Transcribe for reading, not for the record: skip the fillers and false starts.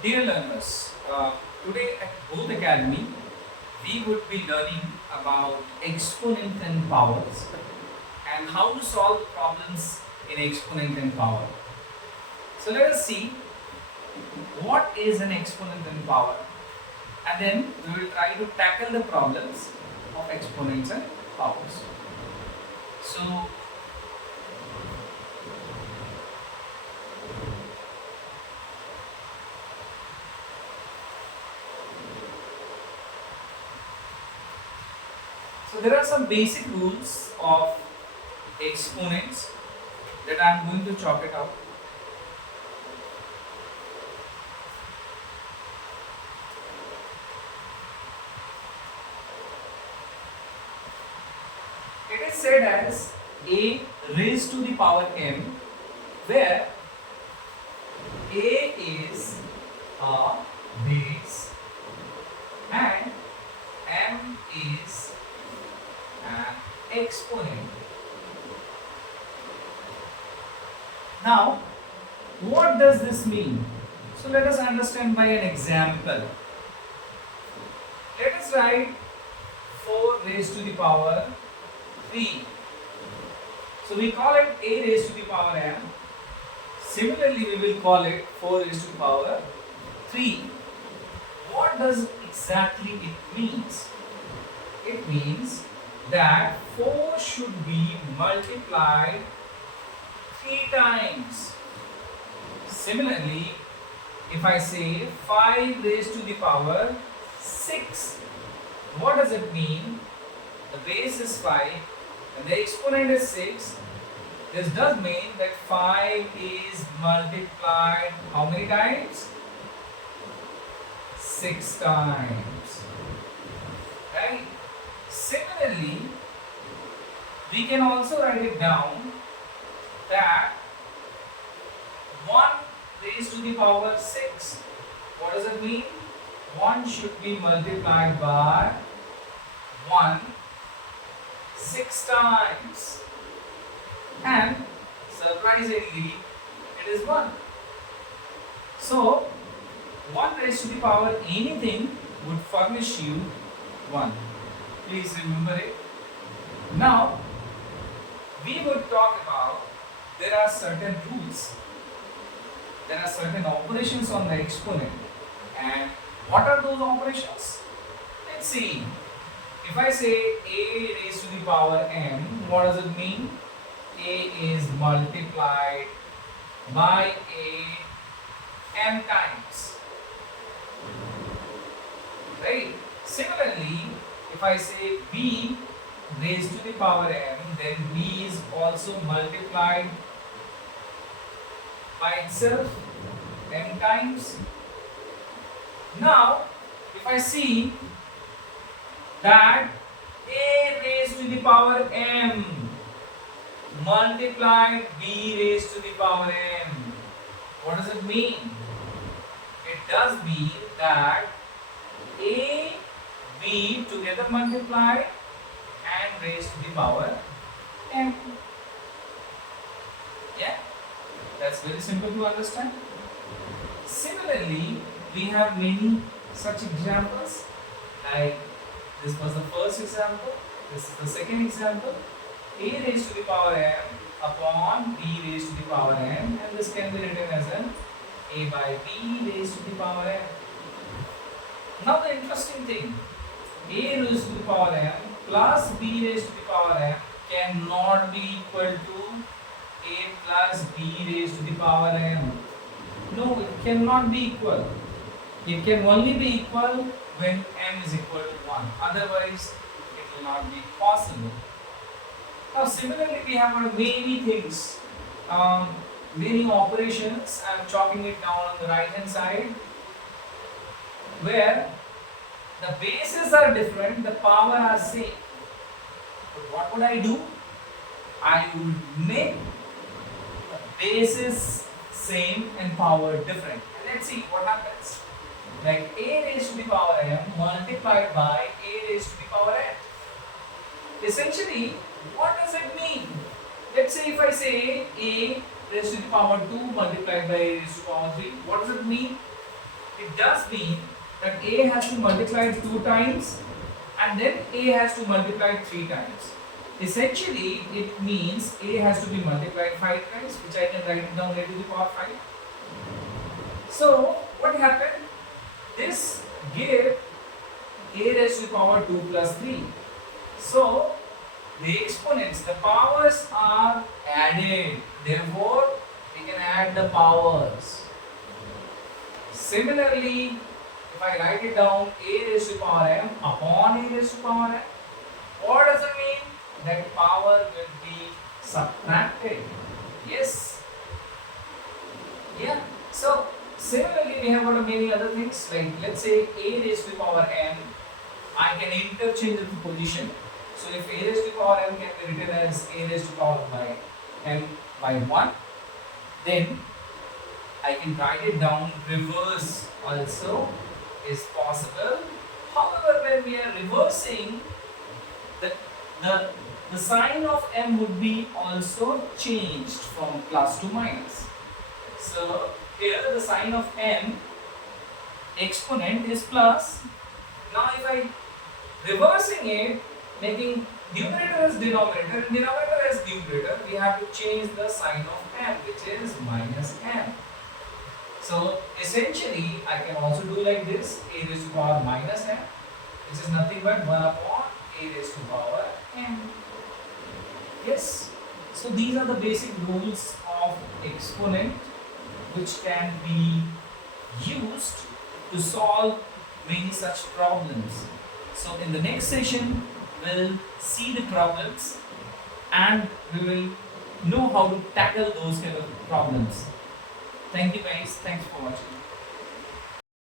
Dear learners, today at Both Academy, we would be learning about exponent and powers and how to solve problems in exponent and power. So let us see what is an exponent and power, and then we will try to tackle the problems of exponents and powers. So So there are some basic rules of exponents that I am going to chalk it out. It is said as a raised to the power m, where a is a base and m is an exponent. Now, what does this mean? So let us understand by an example. Let us write 4 raised to the power 3. So we call it a raised to the power m. Similarly, we will call it 4 raised to the power 3. What does exactly it means? It means that 4 should be multiplied 3 times. Similarly, if I say 5 raised to the power 6, what does it mean? The base is 5 and the exponent is 6. This does mean that 5 is multiplied how many times? 6 times. Right? Similarly, we can also write it down that 1 raised to the power 6. What does it mean? 1 should be multiplied by 1 6 times. And surprisingly, it is 1. So, 1 raised to the power anything would furnish you 1. Please remember it. Now, we would talk about there are certain rules, there are certain operations on the exponent. And what are those operations? Let's see. If I say a raised to the power m, what does it mean? A is multiplied by a m times. Right? Similarly, if I say b raised to the power m, then b is also multiplied by itself m times. Now, if I see that a raised to the power m multiplied b raised to the power m, what does it mean? It does mean that a, b together multiplied and raised to the power m. Yeah, that's very simple to understand. Similarly, we have many such examples, like this was the first example, this is the second example. A raised to the power m upon b raised to the power m, and this can be written as an a by b raised to the power m. Now the interesting thing, a raised to the power m plus b raised to the power m cannot be equal to a plus b raised to the power m. No, it cannot be equal. It can only be equal when m is equal to 1. Otherwise, it will not be possible. Now, similarly, we have many things, many operations. I am chalking it down on the right hand side, where the bases are different, the power are same. But what would I do? I would make the bases same and power different. And let's see what happens. Like a raised to the power m multiplied by a raised to the power n. Essentially, what does it mean? Let's say if I say a raised to the power 2 multiplied by a raised to the power 3, what does it mean? it does mean that a has to multiply 2 times and then a has to multiply 3 times. Essentially, it means a has to be multiplied 5 times, which I can write it down a to the power 5. So, what happened? This gave a raised to the power 2 plus 3. So, the exponents, the powers are added. Therefore, we can add the powers. Similarly, if I write it down a raised to the power m upon a raised to the power m, what does it mean? That power will be subtracted. Yes. Yeah. So, similarly, we have got many other things, like let's say a raised to the power m, I can interchange the position. So if a raised to the power m can be written as a raised to the power by m by 1, then I can write it down reverse also is possible. However, when we are reversing, the sign of m would be also changed from plus to minus. So here the sign of m exponent is plus. Now if I reversing it, making numerator as denominator and denominator as numerator, we have to change the sign of m, which is minus m. So essentially, I can also do like this, a raised to the power minus m, which is nothing but 1 upon a raised to the power m. Yes. So these are the basic rules of exponent which can be used to solve many such problems. So in the next session, we'll see the problems and we will know how to tackle those kind of problems. Thank you guys. Thanks for watching.